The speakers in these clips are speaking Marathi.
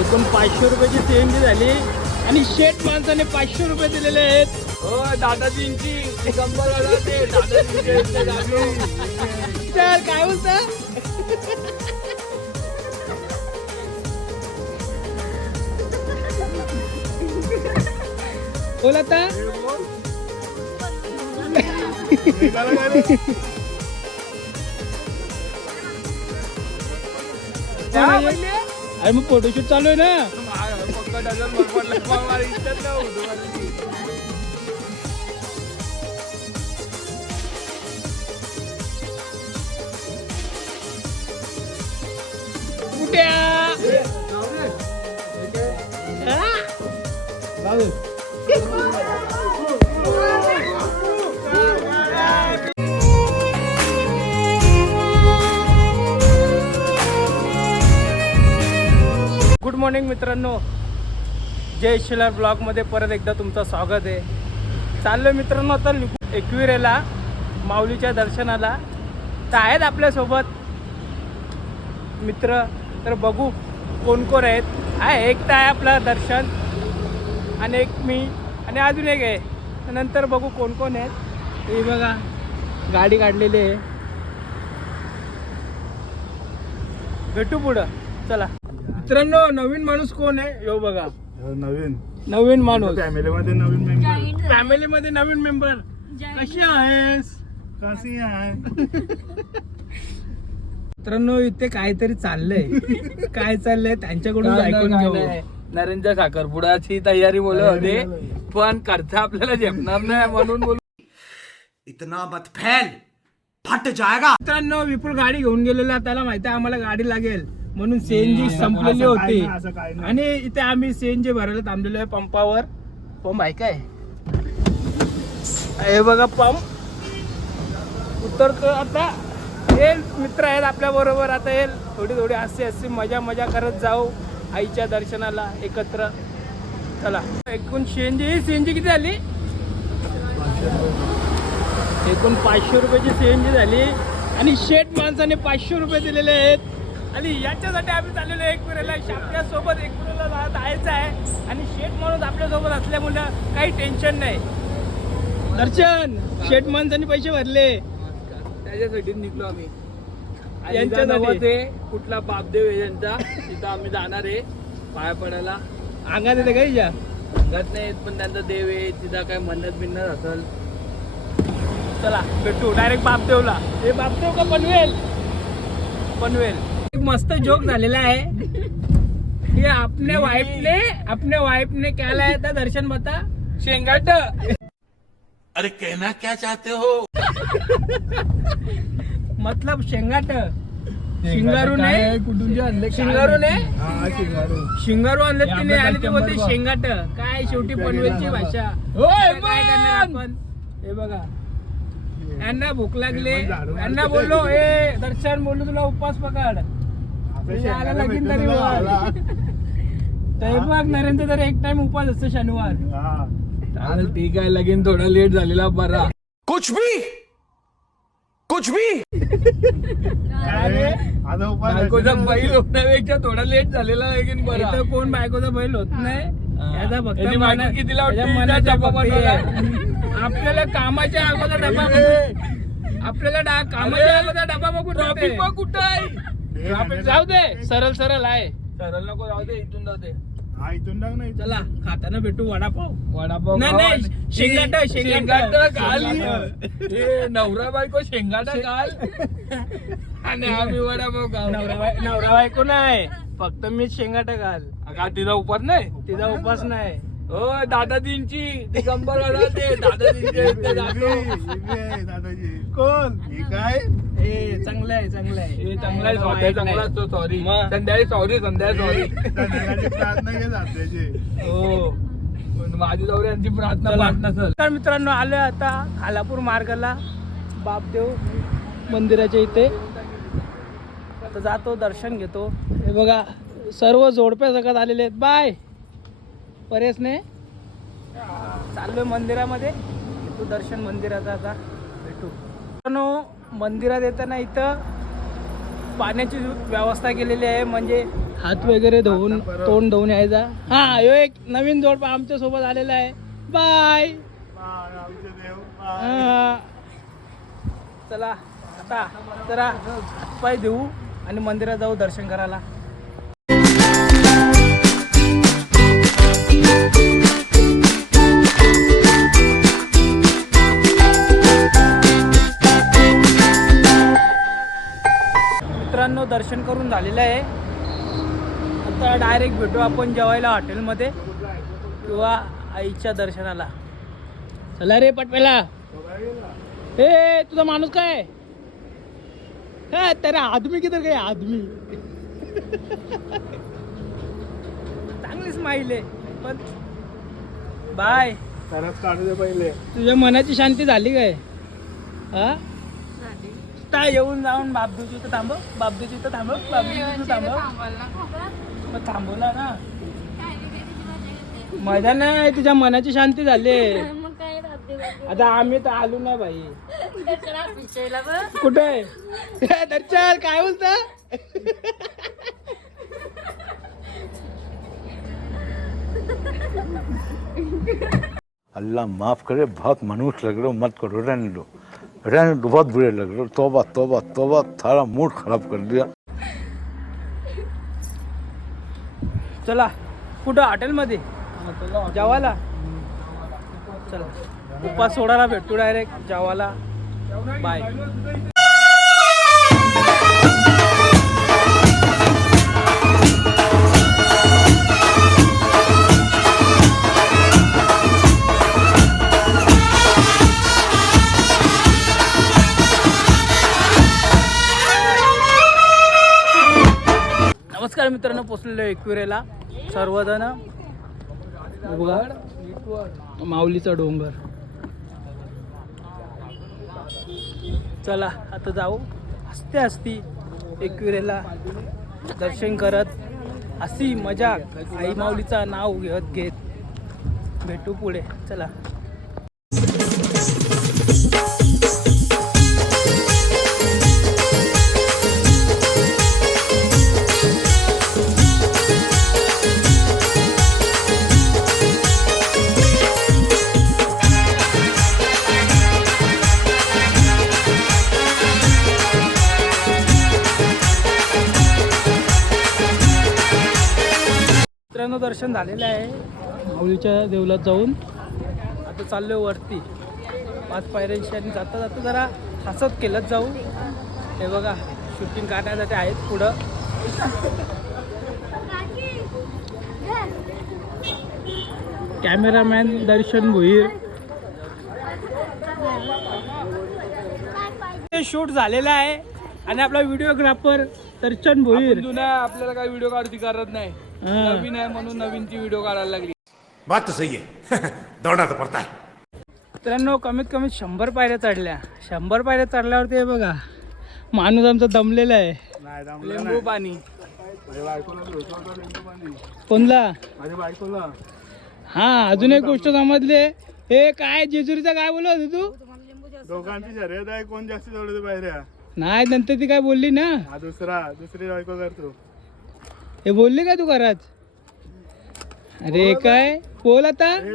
एकूण पाचशे रुपयाची सीएनजी झाली. आणि शेट माणसाने पाचशे रुपये दिलेले आहेत. हो दादाजींची. कंबर ते दादाजींची गाडी चल काय बोलता? बोल आता. अरे मग फोटोशूट चालू आहे ना. कुठ्या गुड मॉर्निंग मित्रांनो. जय शिलार ब्लॉगमध्ये परत एकदा तुमचं स्वागत आहे. चाललो मित्रांनो आता एकविरेला माऊलीच्या दर्शनाला. तर आहेत आपल्यासोबत मित्र. तर बघू कोण कोण आहेत. आहे एक तर आहे आपलं दर्शन आणि एक मी आणि अजून एक आहे. नंतर बघू कोण कोण आहेत. हे बघा गाडी काढलेली आहे. भेटू पुढं. चला. मित्रांनो नवीन माणूस कोण आहे? यो बघा. नवीन. नवीन माणूस. फॅमिली मध्ये नवीन मेंबर फॅमिली मध्ये नवीन मेंबर कशी आहेस? कशी आहे. मित्रांनो इथे काहीतरी चाललंय. काय चाललंय त्यांच्याकडून ऐकून घेऊ. नरेंद्र साखरपुड्याची तयारी बोलत होते. पण खर्च आपल्याला झेपणार नाही म्हणून बोल. इतना मत फैल फट जाएगा. मित्रांनो विपुल गाडी घेऊन गेलेला त्याला माहिती आहे आम्हाला गाडी लागेल. म्हणून सीएनजी संपलेली होती. आणि इथे आम्ही सीएनजी भरायला थांबलेलो आहे पंपावर. पंप आहे काय? हे बघा पंप. उतर आता हे मित्र आहेत आपल्या बरोबर. आता हे थोडी थोडी हसी हसी मजा मजा करत जाऊ. आईच्या दर्शनाला एकत्र. चला. एकूण सीएनजी सीएनजी किती झाली? एकूण पाचशे रुपयाची सीएनजी झाली. आणि शेट माणसाने पाचशे रुपये दिलेले आहेत. आणि याच्यासाठी आम्ही चाललेलो एक पिरेला आपल्यासोबत एक पिरेला जायचं आहे. आणि शेट माणूस आपल्यासोबत असल्यामुळं काही टेन्शन नाही. दर्शन शेट माणसाने पैसे भरले. त्याच्यासाठी निघलो आम्ही. यांच्यासाठी. नवस आहे, कुठला बापदेव आहे यांचा तिथं आम्ही जाणार आहे. पाया पडायला. अंगात येते काही या सांगत नाहीत पण त्यांचा देव आहे. तिथं काय म्हणत बिन्नत असेल. चला भेटू. डायरेक्ट बापदेवला. हे बापदेव का पनवेल? पनवेल. मस्त जोक झालेला आहे. कि अपने वाइफ ने अपने वाइफ ने क्या लाया था दर्शन बता. शेंगाट. अरे कहना क्या चाहते हो? मतलब शेंगाट. शिंगारू ने शिंगारू ने हा शिंगारू. आणलं तिने आणि ते बोलते शेंगाट. काय शेवटी पनवेलची भाषा? काय करणार मन! आपण? हे बघा. यांना भूक लागली. यांना. बोललो ए दर्शन बोललो तुला उपवास पकड. आला लगीन भेटून तरी बघ नरेंद्र तर एक टाइम उपवास असतो शनिवार हा. चालेल ठीक आहे लगीन थोडा लेट झालेला बरा कुछ भी कुछ भी? आता बायकोचा. बैल होण्यापेक्षा थोडा लेट झालेला लगीन बरा इथं कोण बायकोचा बैल होत नाही हा. याचा फक्त याची बायको मना- कितीला? याच्या मनाच्या डबा. आहे. आपल्याला कामाच्या अगोदर डबा बघून आपल्याला डा- कामाच्या अगोदर डबा बघून. मग कुठं आहे ट्रॉफिक खाण्याचं- जाऊ दे. सरळ सरळ आहे. सरळ नको जाऊ दे इथून जाऊ दे. हा इथून टाक ना इथून. चला खाताना भेटू वडापाव. वडापाव नाही, नाही, शेंगाटं, शेंगाटं. घाल. हे नवरा बायको शेंगाटा घाल आणि आम्ही वडापाव खाऊ. नवरा बाय- नवरा बायको नाही. फक्त मीच शेंगाट घाल का तिचा उपास नाही? तिचा उपास नाही. हो दादाजींची. ती कंबर ते दादाजींचे ते जातो. बी- ही बी आहे दादाजी. कोण? ही काय? ए चांगलं आहे चांगलं आहे. हे चांगला आहे स्वाध्याय चांगला. असतो सॉरी मग? संध्याकाळी सॉरी संध्याकाळी सॉरी प्रार्थना घे हो. माझी जाऊ यांची प्रार्थना चला. नसल तर मित्रांनो आलोय आता खालापूर मार्गाला बापदेव मंदिराच्या इथे. आता जातो दर्शन घेतो. हे बघा सर्व जोडप्या जगात आलेले आहेत. बाय. परेशने चाललोय मंदिरामध्ये. घेतो दर्शन मंदिराचं आता भेटू. मित्रांनो मंदिरात येताना इथं पाण्याची व्यवस्था केलेली आहे. म्हणजे हात वगैरे धुवून तोंड धुवून यायचा. हा यो एक नवीन जोड आमच्यासोबत आलेला आहे. बाय. चला आता जरा पाय देऊ आणि मंदिरात जाऊ दर्शन करायला. मित्रांनो दर्शन करून झालेलं आहे. आता डायरेक्ट भेटू आपण जेवायला हॉटेलमध्ये किंवा आईच्या दर्शनाला. चला रे पटवेला. ए तुझा माणूस काय? हा तेरा आदमी किधर गए आदमी. चांगली स्माईल आहे पण बाय खरंच काढू दे पहिले. तुझ्या मनाची शांती झाली काय? हा? ता येऊन जाऊन बाबदूची इथं थांबव बाबदूची इथं थांबव बाबदूची इथं थांबव मग थांबवला ना. मजा नाही तुझ्या मनाची शांती झाली. आता आम्ही तर आलो नाही भाई कुठे आहे? दर्शन काय बोलता? अल्लाह माफ करे बहुत मनुष्य लग रहे हो मत करो रहने लो रहने बहुत बुरे लग रहे तोबा तोबा तोबा थारा मूड खराब कर दिया चला कुठं हॉटेलमध्ये जेवायला चला उपास सोडायला भेटू डायरेक्ट जेवायला बाय नमस्कार मित्रांनो पोचलेलो एकविरेला सर्वजण. बघा माऊलीचा डोंगर. चला आता जाऊ. हसते हसती एकविरेला दर्शन करत. हसी मजा आई माऊलीचा नाव घेत घेत. भेटू पुढे. चला. दर्शन झालेलं आहे. माऊलीच्या देवलात जाऊन. आता चाललो वरती. पाच पायऱ्यांशी आणि जाता जाता जरा हसत केलंच जाऊ. हे बघा शूटिंग करण्यासाठी आहेत पुढं. कॅमेरामॅन दर्शन भोईर. शूट झालेला आहे. आणि आपला व्हिडिओग्राफर दर्शन भोईर. जुन्या आपल्याला काही व्हिडिओ काढती करत नाही. नवीन आहे म्हणून नवीनची व्हिडिओ काढायला लागली. बात तो सही है दौड़ना तो पड़ता है मित्रांनो कमीत कमी शंभर पायऱ्या चढल्या. शंभर पायऱ्या चढल्यावरती हे बघा माणूस आमचा दमलेला आहे. लिंबू. पाणी. कोणला? हा अजून एक गोष्ट समजले हे काय जेजुरीचा काय बोलत होती तू? दोघांची शर्यत आहे कोण जास्त जोडतो पायऱ्या? नाही नंतर ती काय बोलली ना? हा दुसरा दुसरी बायको करतो हे बोलली का तू घरात? अरे काय? बोल आता. हे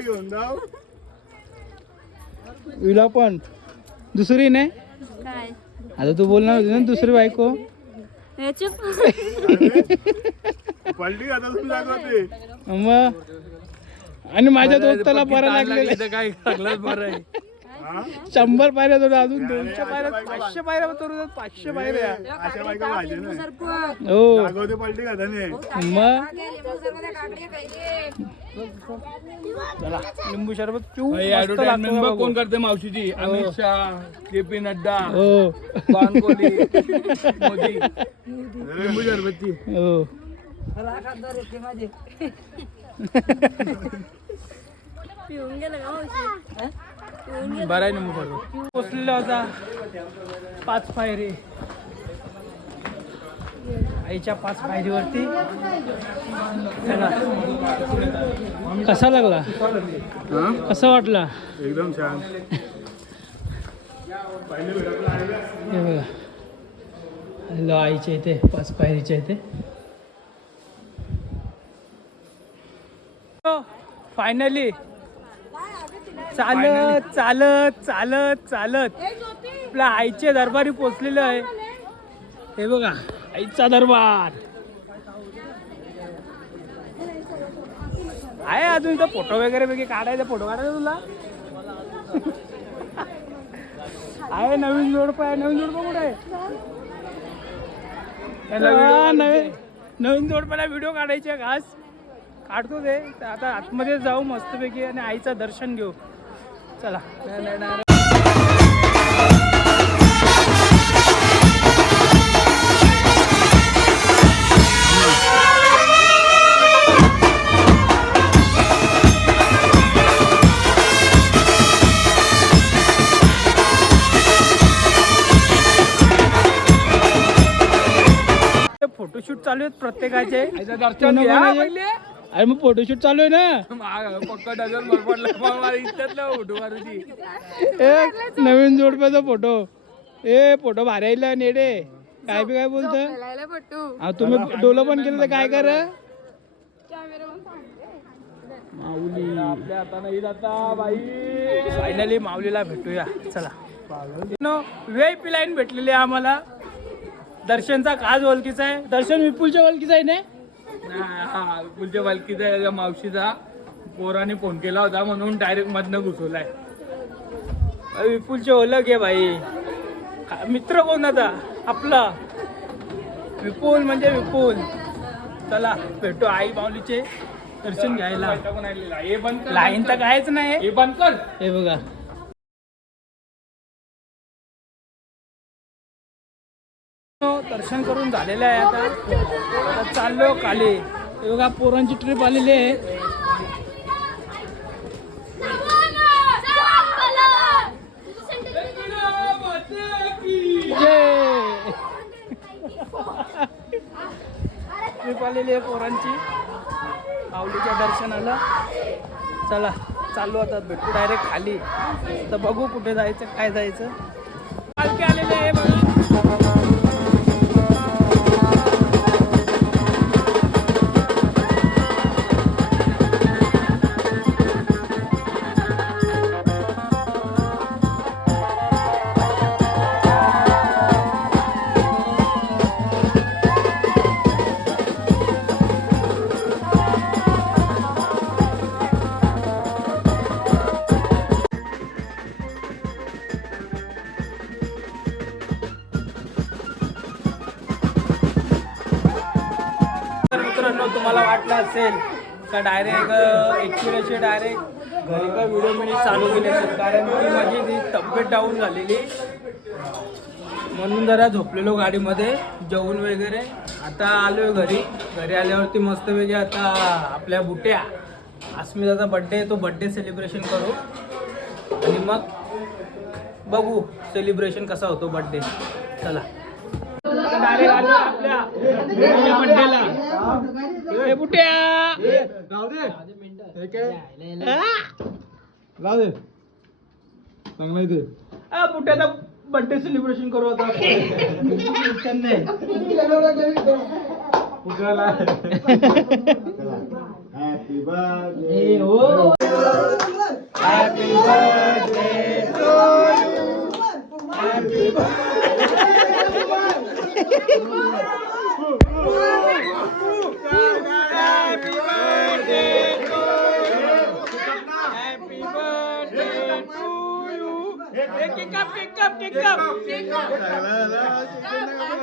घेऊन जाऊ. विला पण. दुसरी नाही काय? आता तू बोलणार होती ना दुसरी बायको. चुप. पलटी आता तुम्ही दाखवते. मग? आणि माझ्या दोस्ताला बरं लागलेलं. काय सगळंच बरं आहे. शंभर पायऱ्या तोडून अजून दोनशे पायऱ्या पाचशे पायऱ्या तोडून पाचशे पायऱ्या अशा बायको पाहिजे ना. हो. दाखवते पलटी का त्याने? मग? चला लिंबू सरबत पिऊ मस्त लागतो ऍडव्हर्टाइजमेंट बघू. कोण करते मावशीची? अमित शहा के पी नड्डा हो. पवन कोहली मोदी लिंबू सरबतची हो. पिऊन गेलं का मावशी? बरं आहे सरबत पोचलेला होता. पाच पायरी. आईच्या पाच पायरीवरती. चला. कसा लागला? कसा वाटला? एकदम छान. हे बघा. हॅलो आईच्या इथे पाच पायरीच्या इथे. फायनली चालत चालत चालत चालत. आपल्या आईच्या दरबारी पोचलेलं आहे. हे बघा आईचा दरबार. आहे अजून इथं फोटो वगैरे वगैरे काढायचा फोटो काढायचा तुला? आहे नवीन जोडपं आहे नवीन जोडपं कुठे? आहे हा, नवीन नवीन जोडप्याला व्हिडिओ काढायचे आहे खास काढतो ते. तर आता आतमध्ये जाऊ मस्तपैकी आणि आईचं दर्शन घेऊ. चला. फोटोशूट चालू आहेत प्रत्येकाचे. दर्शन. अरे मग फोटोशूट चालू आहे ना? माग पक्का डझन मला ना फोटो मारुती. ए नवीन जोडप्याचा फोटो ए फोटो भारायला नेडे काय बी काय बोलत? हा तुम्ही डोलं पण केलं तर काय कर? माऊली. आपल्या हाताने येईल आता बाई. फायनली माऊलीला भेटूया. चला. व्ही पी लाईन भेटलेली आहे आम्हाला. दर्शनचा काज ओळखीचा आहे. दर्शन विपुलच्या ओळखीचा आहे ना? हा पुलच्या बालकीचा याच्या मावशीचा पोराने फोन केला होता म्हणून डायरेक्ट मधनं घुसवलाय. विपुलचे ओळख आहे भाई मित्र कोण आता? आपला. विपुल म्हणजे विपुल. चला भेटू आई माऊलीचे दर्शन घ्यायला. हे लाईन तर कायच नाही. हे बंद कर. हे बघा. दर्शन करून झालेलं आहे आता. चाललो खाली. हे बघा पोरांची ट्रिप आलेली आहे. ट्रिप आलेली आहे पोरांची. माऊलीच्या दर्शनाला. चला चाललो आता. भेटू डायरेक्ट खाली. तर बघू कुठे जायचं काय जायचं. पालखी आलेली आहे बघा. वाटलं असेल तर डायरेक्ट ॲक्च्युअली डायरेक्ट घरी का व्हिडिओ मी चालू केले कारण की माझी ती तब्येत डाऊन झालेली म्हणून जरा झोपलेलो गाडीमध्ये जेवण वगैरे. आता आलोय घरी. घरी आल्यावरती मस्तपैकी आता आपल्या बुट्या अस्मिताचा बड्डे तो बड्डे सेलिब्रेशन करू. आणि मग बघू सेलिब्रेशन कसा होतो बड्डे चला. आपल्या. बुट्या आ, बुट्याचा बड्डे सेलिब्रेशन करू आता. हॅपी बर्थडे हो. हॅपी बर्थडे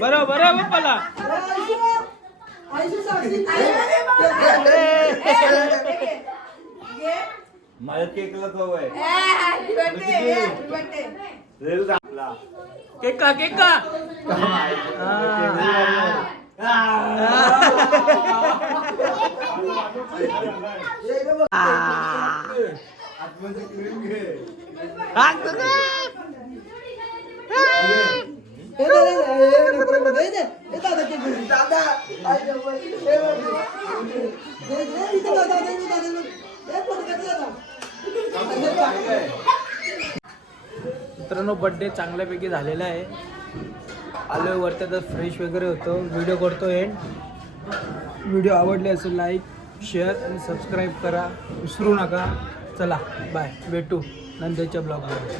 बरं बरं पप्पाला माझ्या केकला चव आहे केका केका मित्रांनो बड्डे चांगल्यापैकी झालेला आहे. आलो वरती तर फ्रेश वगैरे होतो. व्हिडिओ करतो एंड व्हिडिओ आवडले असेल लाईक शेअर आणि सबस्क्राईब करा. विसरू नका. चला बाय भेटू. नंतरच्या ब्लॉगमध्ये.